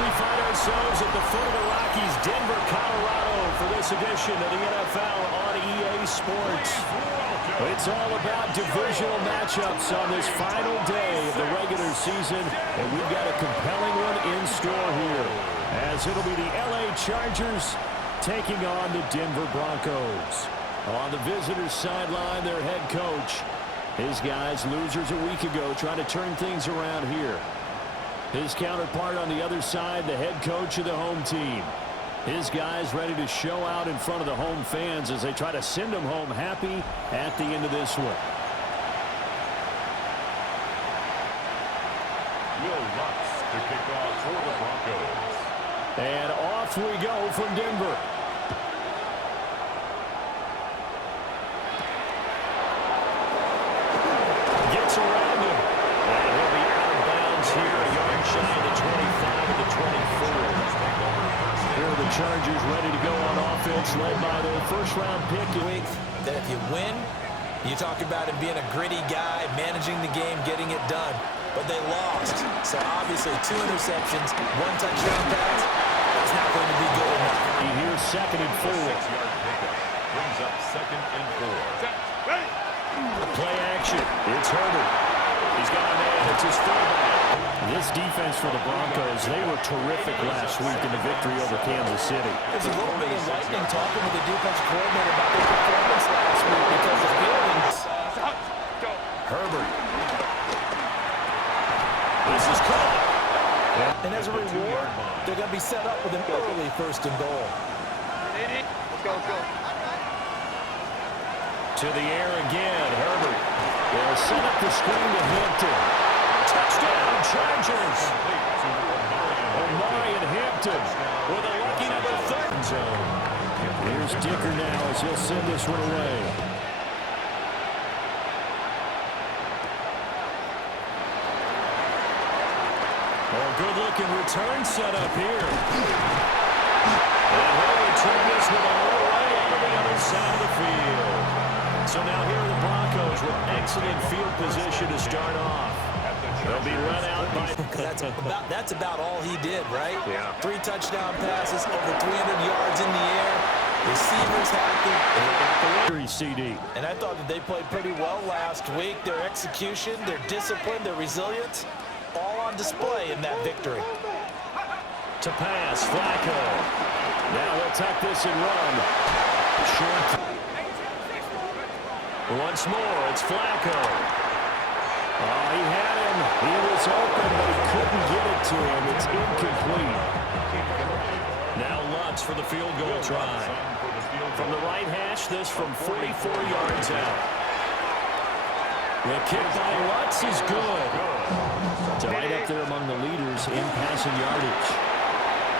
We find ourselves at the foot of the Rockies, Denver, Colorado, for this edition of the NFL on EA Sports. It's all about divisional matchups on this final day of the regular season, and we've got a compelling one in store here, as it'll be the LA Chargers taking on the Denver Broncos. On the visitors' sideline, their head coach. His guys, losers a week ago, trying to turn things around here. His counterpart on the other side, the head coach of the home team. His guys ready to show out in front of the home fans as they try to send them home happy at the end of this one. Will Lutz to kick off for the Broncos. And off we go from Denver. Gets around him. And he'll be out of bounds here, a yard shy of the 25 of the 24. Here are the Chargers ready to go on offense, led by their first-round pick. That if you win, you talk about him being a gritty guy, managing the game, getting it done. But they lost. So obviously 2 interceptions, 1 touchdown pass. That's not going to be good enough. Here's 2nd and 4. 6-yard pickup brings up 2nd and 4. Play action. It's Herbert. He's got a man. It's his fullback. This defense for the Broncos, they were terrific last week in the victory over Kansas City. There's a little bit of lightning talking with the defensive coordinator about their performance last week because of feelings. Herbert. This is caught. And as a reward, they're going to be set up with an early 1st and goal. Let's go, let's go. To the air again, Herbert. They'll set up the screen to Hampton. Touchdown, Chargers. Omari and Hampton with a lucky number 3rd zone. Here's Dicker now as he'll send this one away. Oh, good-looking return set up here. And he'll return this with a low right on the other side of the field. So now here are the Broncos with excellent field position to start off. They'll be run out by... That's about all he did, right? Yeah. 3 touchdown passes, over 300 yards in the air. Receivers happy. Victory CD. And I thought that they played pretty well last week. Their execution, their discipline, their resilience, all on display in that victory. To pass, Flacco. Now he'll tuck this and run. Short. Once more, it's Flacco. Oh, he had him. He was open, but he couldn't get it to him. It's incomplete. Now Lutz for the field goal try. From the right hash, this from 44 yards out. The kick by Lutz is good. Right up there among the leaders in passing yardage.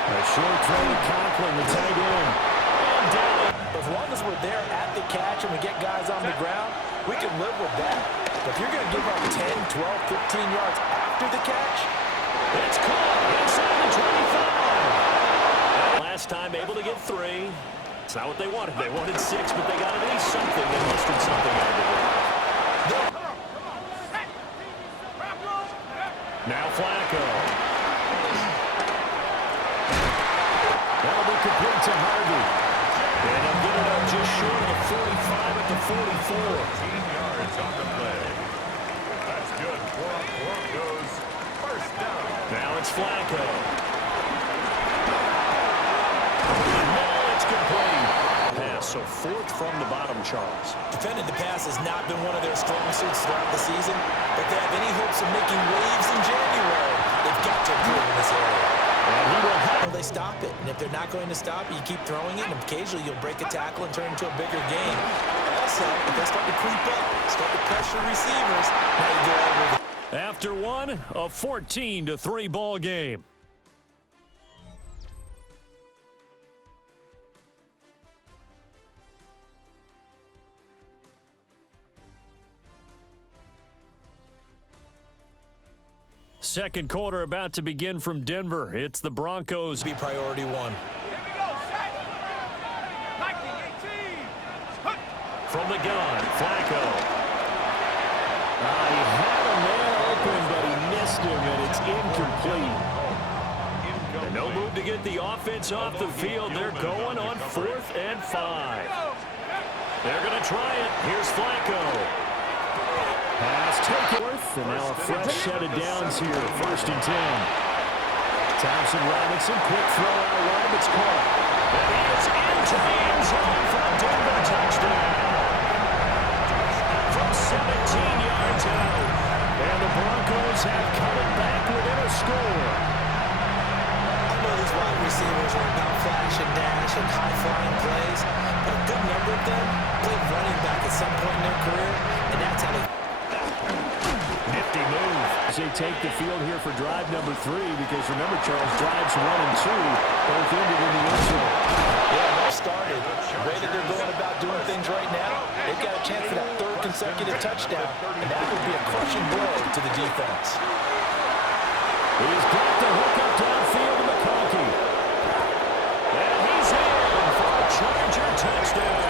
A short throw to Conklin, the tight end. And down. As long as we're there at the catch and we get guys on the ground, we can live with that. But if you're going to give up 10, 12, 15 yards after the catch, it's caught inside the 25. Last time able to get 3. It's not what they wanted. They wanted 6, but they got at least something. They mustered something out of it. Now Flacco. That'll be complete to Harvey. And he'll get it up just short of the 45 at the 44. 18 yards on the play. That's good for Broncos. 1st down. Now it's Flacco. No, it's complete. Pass, so 4th from the bottom, Charles. defending the pass has not been one of their strong suits throughout the season. If they have any hopes of making waves in January, they've got to improve in this area. They stop it, and if they're not going to stop it, you keep throwing it, and occasionally you'll break a tackle and turn into a bigger game. Also, if they start to creep up, start to pressure receivers, now you go over the... After one, a 14-3 ball game. Second quarter about to begin from Denver. It's the Broncos. Be priority one. From the gun, Flacco. He had a man open, but he missed him, and it's incomplete. And move to get the offense off the field. They're going on 4th and 5. They're going to try it. Here's Flacco. Pass taken. And now a fresh set of downs here. 1st and 10. Thompson Robinson, quick throw out wide. It's caught. And he is into the end zone for a Denver touchdown. From 17 yards out. And the Broncos have cut it back within a score. I know these wide receivers are about flash and dash and high-flying plays, but a good number of them played running back at some point in their career, and that's how they... Nifty move as they take the field here for drive number 3, because remember, Charles, drives 1 and 2 both ended in the end zone. Yeah, they're started. The way that they're going about doing things right now, they've got a chance for that 3rd consecutive touchdown, and that would be a crushing blow to the defense. He's got the hook up downfield to McConkey. And he's in for a Charger touchdown.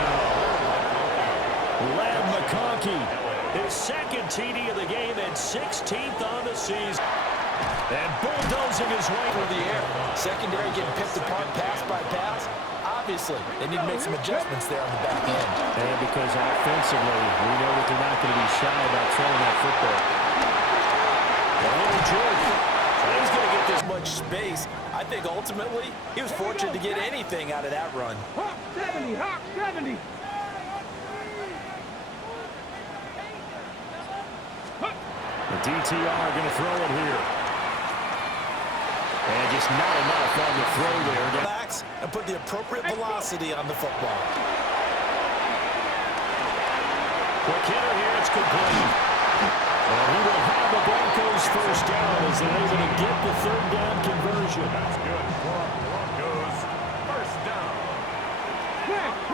Lad McConkey, his 2nd TD of the game and 16th on the season. And bulldozing his way Through the air. Secondary getting picked apart pass by pass. Obviously, they need to make some adjustments there on the back end. And because offensively, we know that they're not going to be shy about throwing that football. A little jerk. He's going to get this much space. I think ultimately, he was fortunate to get anything out of that run. Hawk 70, Hawk 70. The DTR going to throw it here. And just not enough on the throw there. Relax and put the appropriate velocity on the football. Quick hitter here, it's complete. And he will have the Broncos 1st down as they're able to get the 3rd down conversion. That's good for our Broncos. 1st down.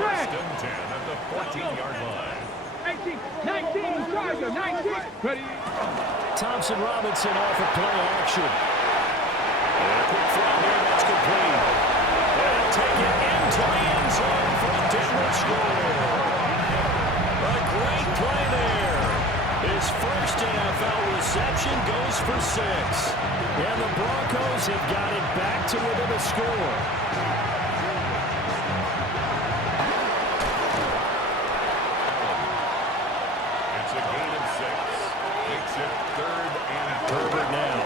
1st and 10 at the 14-yard line. 18, 19, Charger, 19. Ready? Thompson Robinson off of play action. And a quick throw here, that's complete. And take it into the end zone for a Denver score. A great play there. His 1st NFL reception goes for 6. And the Broncos have got it back to within a score. It's a gain of 6. Makes it 3rd and Herbert now.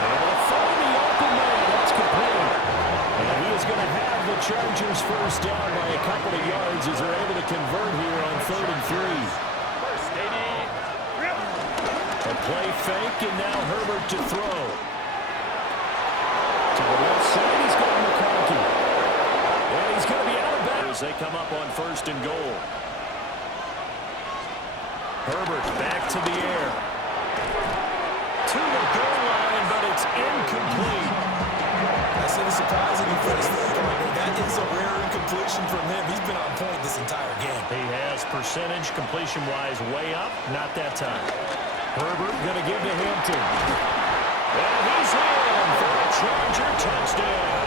And a find the open man. That's complete. And he is going to have the Chargers 1st down by a couple of yards as they're able to convert here on 3rd and 3. A play fake, and now Herbert to throw. To the left side, he's got McConkey. And he's going to be out of bounds as they come up on 1st and goal. Herbert back to the air. To the goal line, but it's incomplete. I see the surprising place there, partner. That is a rare incompletion from him. He's been on point this entire game. He has percentage completion-wise way up. Not that time. Herbert going to give to Hampton. And he's in for a Charger touchdown.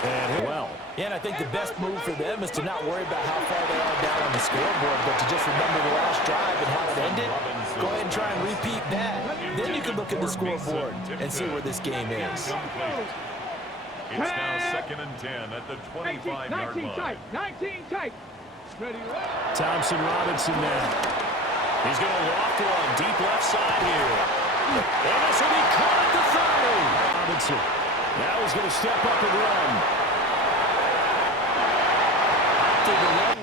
And well. Yeah, and I think the best move for them is to not worry about how far they are down on the scoreboard, but to just remember the last drive and how it ended. Go ahead and try and repeat that. Then you can look at the scoreboard and see where this game is. It's now 2nd and 10 at the 25-yard line. 19 tight. Ready? Thompson Robinson now. He's going to loft one deep left side here. And this will be caught at the 30. Robinson. Now he's going to step up and run.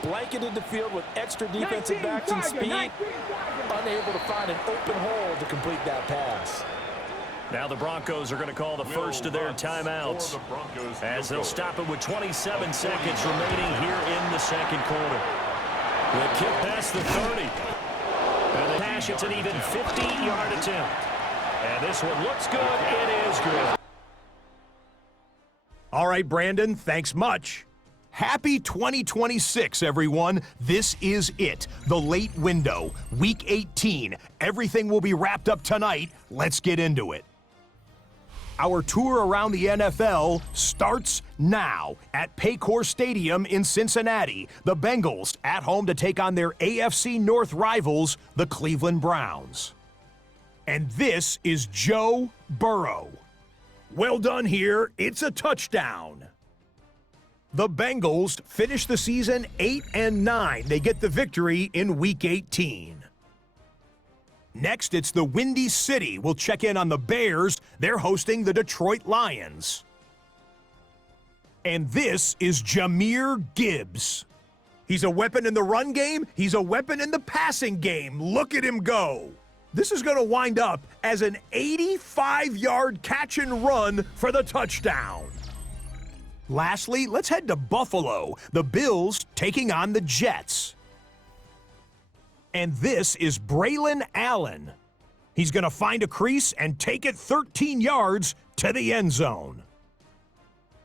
Blanketed the field with extra defensive backs and speed. Unable to find an open hole to complete that pass. Now the Broncos are going to call the first of their timeouts as they'll stop it with 27 seconds remaining here in the 2nd quarter. The kick past the 30. And the pass, it's an even 50-yard attempt. And this one looks good. It is good. All right, Brandon, thanks much. Happy 2026, everyone. This is it, the late window, Week 18. Everything will be wrapped up tonight. Let's get into it. Our tour around the NFL starts now at Paycor Stadium in Cincinnati. The Bengals at home to take on their AFC North rivals, the Cleveland Browns. And this is Joe Burrow. Well done here. It's a touchdown. The Bengals finish the season 8-9. They get the victory in Week 18. Next, it's the Windy City. We'll check in on the Bears. They're hosting the Detroit Lions. And this is Jahmyr Gibbs. He's a weapon in the run game. He's a weapon in the passing game. Look at him go. This is going to wind up as an 85-yard catch and run for the touchdown. Lastly, let's head to Buffalo. The Bills taking on the Jets. And this is Braylon Allen. He's going to find a crease and take it 13 yards to the end zone.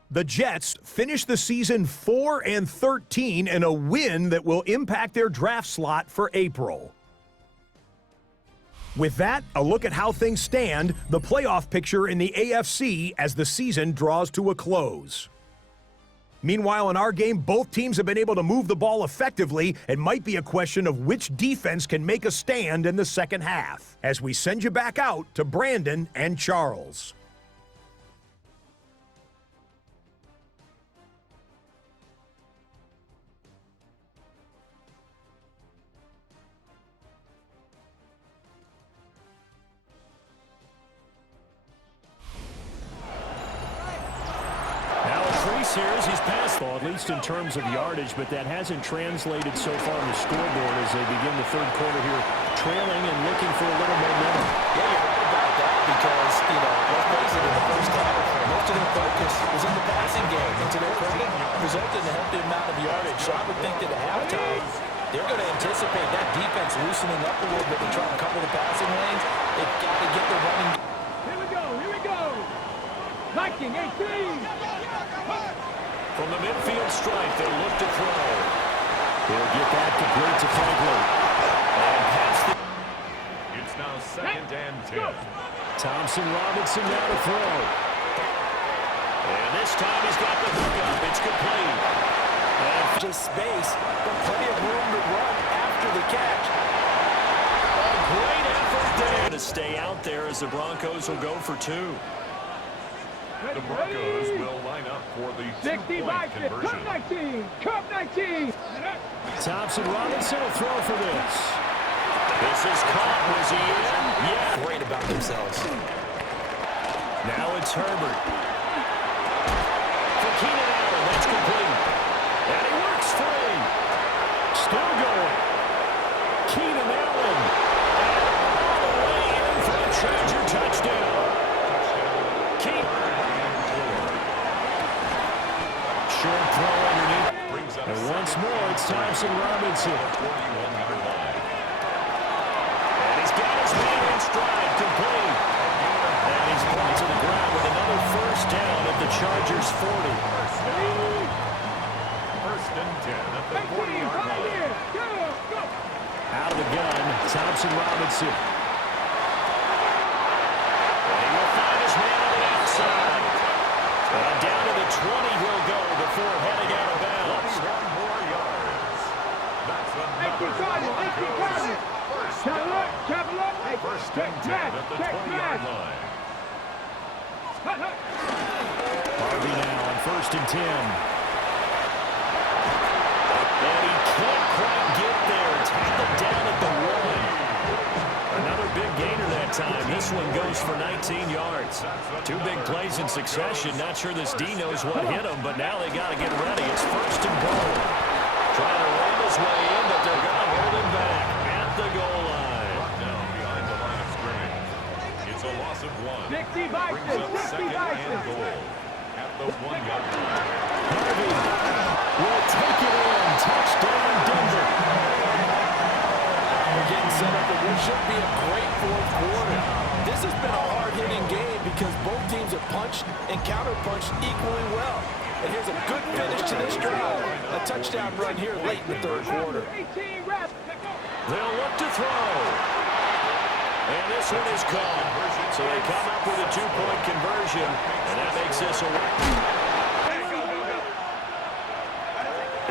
The Jets finish the season 4-13 in a win that will impact their draft slot for April. With that, a look at how things stand, the playoff picture in the AFC as the season draws to a close. Meanwhile, in our game, both teams have been able to move the ball effectively. It might be a question of which defense can make a stand in the second half. As we send you back out to Brandon and Charles. He's passed, at least in terms of yardage, but that hasn't translated so far on the scoreboard as they begin the third quarter here, trailing and looking for a little momentum. Yeah, you're right about that because, let's face it, in the first half, most of their focus was in the passing game. And to their credit, resulted in a healthy amount of yardage. So I would think that at halftime, they're going to anticipate that defense loosening up a little bit and trying to cover the passing lanes. They've got to get the running. Here we go. Viking 18. From the midfield stripe, they look to throw. They'll get that complete to Franklin. And pass the... It's now 2nd and 10. Thompson Robinson now to throw. And this time he's got the hook up. It's complete. And just space, but plenty of room to run after the catch. A great effort there to stay out there as the Broncos will go for two. The Broncos will line up for the 65, two-point conversion. Cup 19. Thompson Robinson will throw for this. This is caught. Was he in? Yeah. Great about themselves. Now it's Herbert. For Keenan Allen, that's complete. And he works free. Still going. Keenan Allen. And all the way in for a Charger touchdown. Short throw underneath. And once more, it's Thompson Robinson. And he's got his man in stride, complete. And he's brought to the ground with another first down at the Chargers' 40. First and 10 at the 40-yard line. Out of the gun, Thompson Robinson. And he will find his man on the outside. Down to the 20 he'll go before heading out of bounds. 21 more yards. That's another Travel up. first and 10 at the 20-yard line. Harvey now on 1st and 10. And he can't quite get there. Tackled down at the 1. Another big gainer that time. This one goes for 19 yards. Two big plays in succession. Not sure this D knows what hit him, but now they got to get ready. It's 1st and goal. Trying to ram his way in, but they're going to hold him back at the goal line. Brought down behind the line of scrimmage. It's a loss of 1. 60 Brings up 2nd and goal at the 1-yard line. Harvey will take it in. Touchdown, Denver. We're getting set up for what should be a great fourth quarter. This has been a hard-hitting game because both teams have punched and counter-punched equally well. And here's a good finish to this drive. A touchdown run here late in the third quarter. They'll look to throw. And this one is caught. So they come up with a 2-point conversion, and that makes this a win.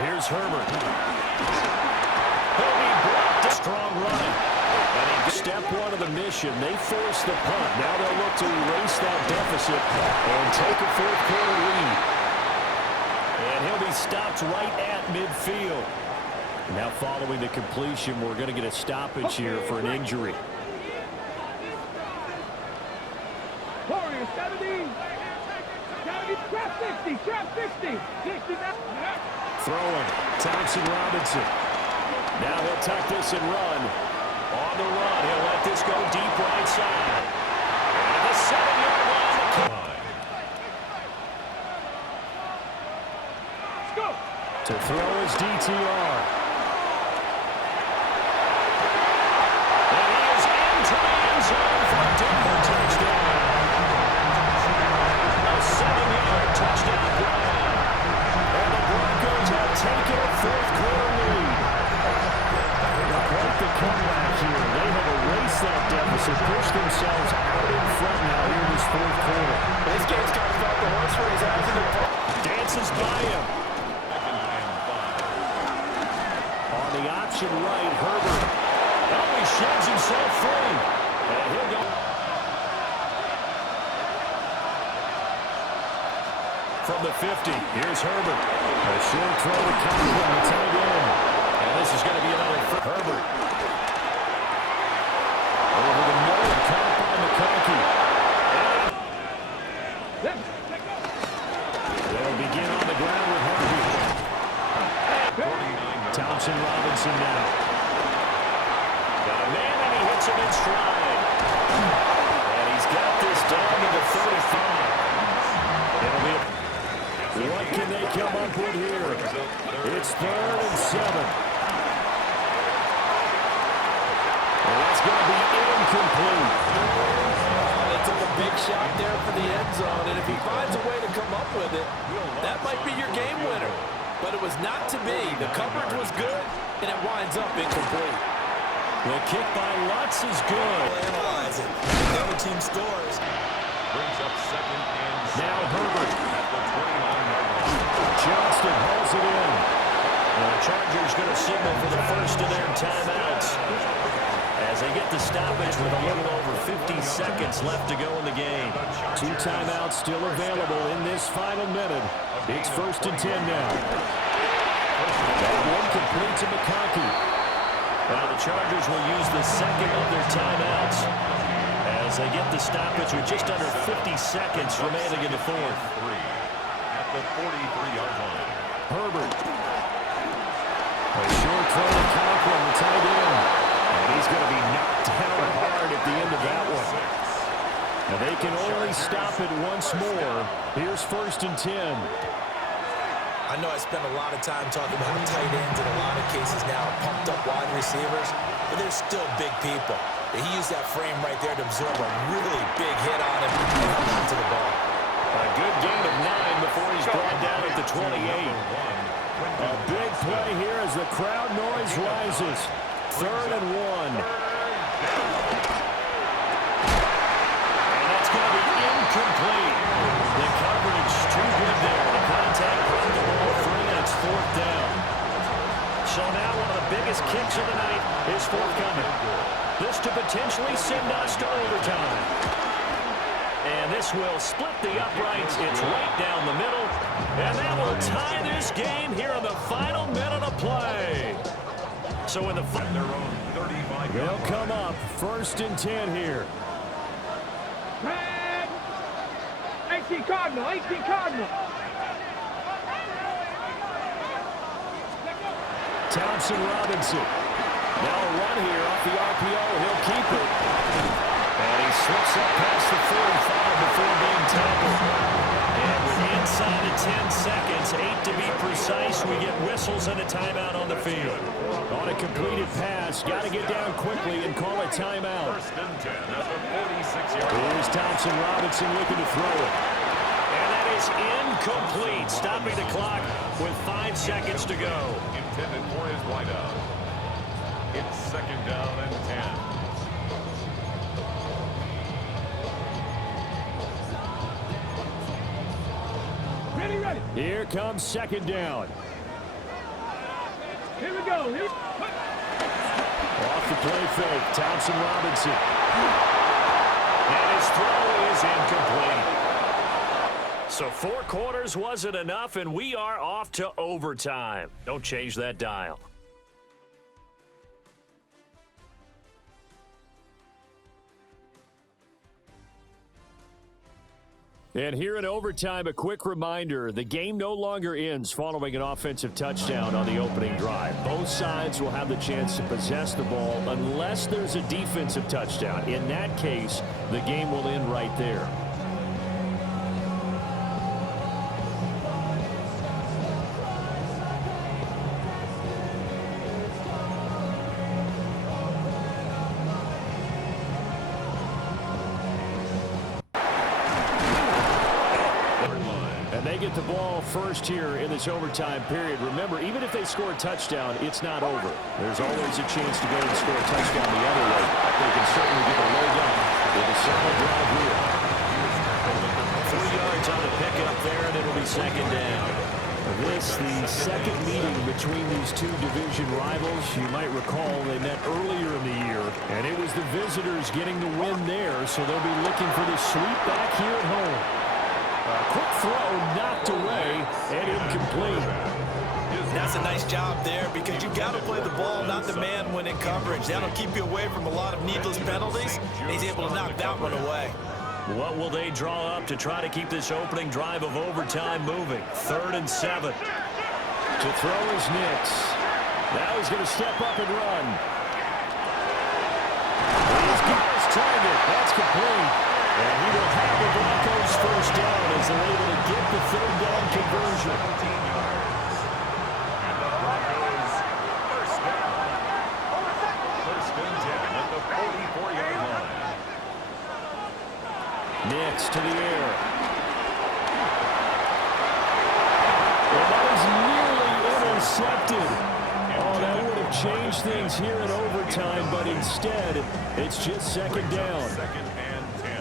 Here's Herbert. He'll be blocked. Strong run. Step one of the mission, they force the punt. Now they'll look to erase that deficit and take a fourth quarter lead. And he'll be stopped right at midfield. Now following the completion, we're going to get a stoppage here for an injury. Warriors 70. 70, trap 60, trap 60. 60 now. Throwing, Thompson Robinson. Now he'll tuck this and run. On the run, he'll let this go deep right side. And the 7-yard line. Let's go. To throw his DTR. And he is into the end zone for a Denver touchdown. A 7-yard touchdown run. And the Broncos have taken a fourth quarter lead. Quite the comeback here. They have erased that deficit, pushed themselves out in front now here in this fourth quarter. This game's got about the horse for his eyes in the front. Dances by him. On the option right, Herbert. Oh, he sheds himself free. And he'll go. From the 50, here's Herbert. A short throw to Conklin, the tight end. And this is going to be another Herbert. Over the middle, caught by McConkey. They'll begin on the ground with Harvey. Thompson Robinson now. Got a man and he hits him in stride. And he's got this down to the 35. It'll be what can they come up with here? It's 3rd and 7. That's going to be incomplete. They took a big shot there for the end zone, and if he finds a way to come up with it, that might be your game winner. But it was not to be. The coverage was good, and it winds up incomplete. The kick by Lutz is good. Analyze it. The other team scores. Brings up 2nd and 7. Now Herbert. At the 29-yard line. Johnston hauls it in. The Chargers going to signal for the first of their timeouts as they get the stoppage with a little over 50 seconds left to go in the game. 2 timeouts still available in this final minute. It's 1st and 10 now. That one complete to McConkey. Now the Chargers will use the second of their timeouts as they get the stoppage with just under 50 seconds remaining in the fourth. At the 43-yard line. Herbert. A short throw to Conklin, the tight end. And he's going to be knocked down hard at the end of that one. Now they can only stop it once more. Here's 1st and 10. I know I spend a lot of time talking about tight ends in a lot of cases now, pumped up wide receivers, but they're still big people. He used that frame right there to absorb a really big hit on him and held on to the ball. A good gain of 9 before he's brought down at the 28. A big play here as the crowd noise rises. 3rd and 1. And that's going to be incomplete. The coverage too good there. The contact brought the ball free, and it's 4th down. So now one of the biggest kicks of the night is forthcoming. This to potentially send us to overtime. And this will split the uprights. It's right down the middle. And that will tie this game here in the final minute of play. So in the Their own 35. they'll come up 1st and 10 here. Red. 18 Cardinal, 18 Cardinal. Thompson Robinson. Now a run here off the RPO. He'll keep it. And he slips up past the 45 before being tackled. And with inside of 10 seconds, 8 to be precise, we get whistles and a timeout on the field. On a completed pass, got to get down quickly and call a timeout. 1st and 10 at the 46-yard line. Here's Thompson Robinson looking to throw it. And that is incomplete, stopping the clock with 5 seconds to go. Intended for his wideout. It's 2nd down and 10. Ready. Here comes 2nd down. Here we go. Off the play fake. Thompson Robinson. And his throw is incomplete. So 4 quarters wasn't enough, and we are off to overtime. Don't change that dial. And here in overtime, a quick reminder, the game no longer ends following an offensive touchdown on the opening drive. Both sides will have the chance to possess the ball unless there's a defensive touchdown. In that case, the game will end right there. Get the ball first here in this overtime period. Remember, even if they score a touchdown, it's not over. There's always a chance to go and score a touchdown the other way. They can certainly get a leg up with a solid drive here. 3 yards on the pickup there, and it'll be second down. This, the second meeting between these two division rivals. You might recall they met earlier in the year, and it was the visitors getting the win there, so they'll be looking for the sweep back here at home. Quick throw knocked away and incomplete. That's a nice job there because you've got to play the ball, not the man when in coverage. That'll keep you away from a lot of needless penalties. He's able to knock that one away. What will they draw up to try to keep this opening drive of overtime moving? 3rd and 7. To throw is Nix. Now he's going to step up and run. He's got his target. That's complete. And he will have the Broncos first down as they're able to get the 3rd down conversion. 17 yards. And the Broncos first down. 1st and 10 at the 44-yard line. Nix to the air. And that is nearly intercepted. Oh, that would have changed things here in overtime, but instead, it's just second down. 2nd and 10.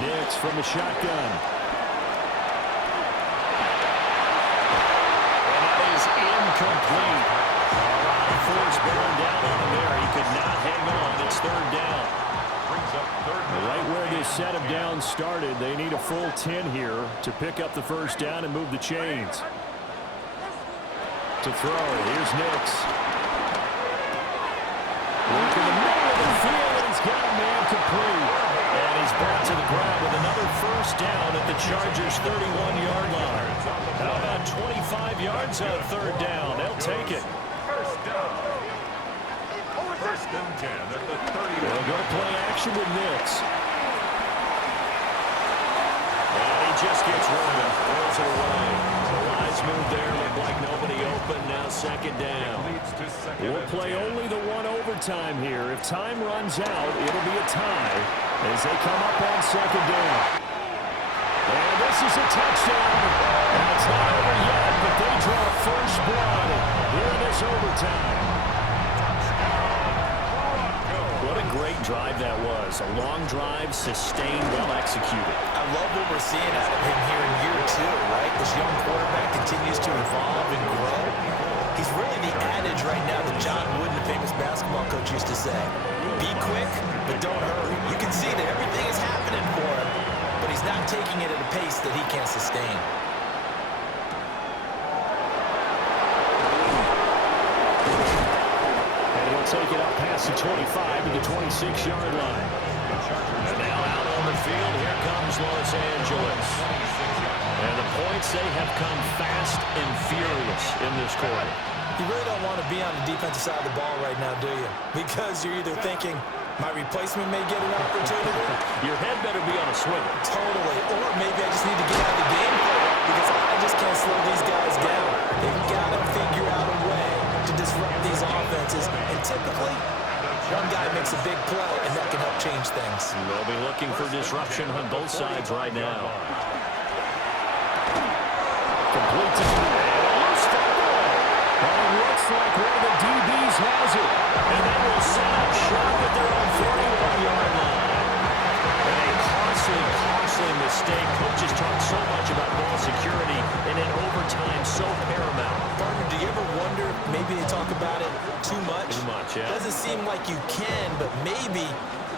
Nix from the shotgun. And that is incomplete. Force bearing down on him there. He could not hang on. It's 3rd down. Brings up 3rd down. Right where this set of downs started, they need a full 10 here to pick up the first down and move the chains. To throw, here's Nix. Look in the middle of the field, and he's got a man complete. And he's brought to the ground with another first down at the Chargers' 31-yard line. How about 25 yards on 3rd down? They'll take it. First down. 1st and 10 at the 30. They'll go play action with Nix. And he just gets rid of it. Throws it away. The lines move there. Look like nobody open. Now 2nd down. We'll play only the one overtime here. If time runs out, it'll be a tie as they come up on 2nd down. And this is a touchdown. And it's not over yet, but they draw first blood here in this overtime. What a great drive that was. A long drive, sustained, well executed. I love what we're seeing out of him here in year 2, right? This young quarterback continues to evolve and grow. He's really the adage right now that John Wooden, the famous basketball coach, used to say. Be quick, but don't hurry. You can see that everything is happening for him, but he's not taking it at a pace that he can't sustain. And he'll take it up past the 25 to the 26-yard line. And now out on the field, here comes Los Angeles. And the points, they have come fast and furious in this quarter. You really don't want to be on the defensive side of the ball right now, do you? Because you're either thinking, my replacement may get an opportunity. Your head better be on a swivel. Totally. Or maybe I just need to get out of the game because I just can't slow these guys down. They've got to figure out a way to disrupt these offenses. And typically, one guy makes a big play, and that can help change things. They'll be looking for disruption on both sides right now. Complete to and it looks like one of the DBs has it. And they will set up shop at their own 41-yard line. And a costly mistake. Coaches talk so much about ball security, and in overtime, so paramount. Yeah. Doesn't seem like you can, but maybe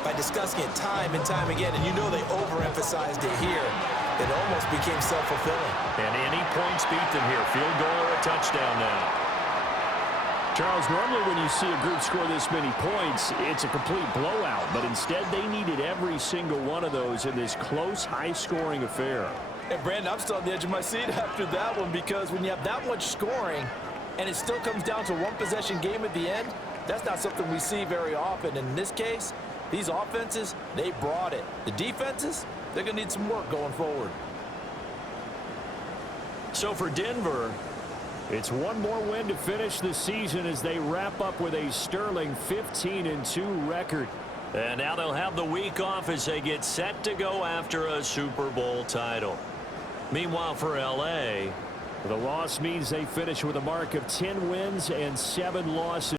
by discussing it time and time again, and you know they overemphasized it here, it almost became self-fulfilling. And any points beat them here. Field goal or a touchdown now. Charles, normally when you see a group score this many points, it's a complete blowout. But instead, they needed every single one of those in this close, high-scoring affair. And, Brandon, I'm still on the edge of my seat after that one, because when you have that much scoring and it still comes down to one-possession game at the end, that's not something we see very often. In this case, these offenses, they brought it. The defenses, they're going to need some work going forward. So for Denver, it's one more win to finish the season as they wrap up with a sterling 15-2 record. And now they'll have the week off as they get set to go after a Super Bowl title. Meanwhile, for L.A., the loss means they finish with a mark of 10 wins and 7 losses.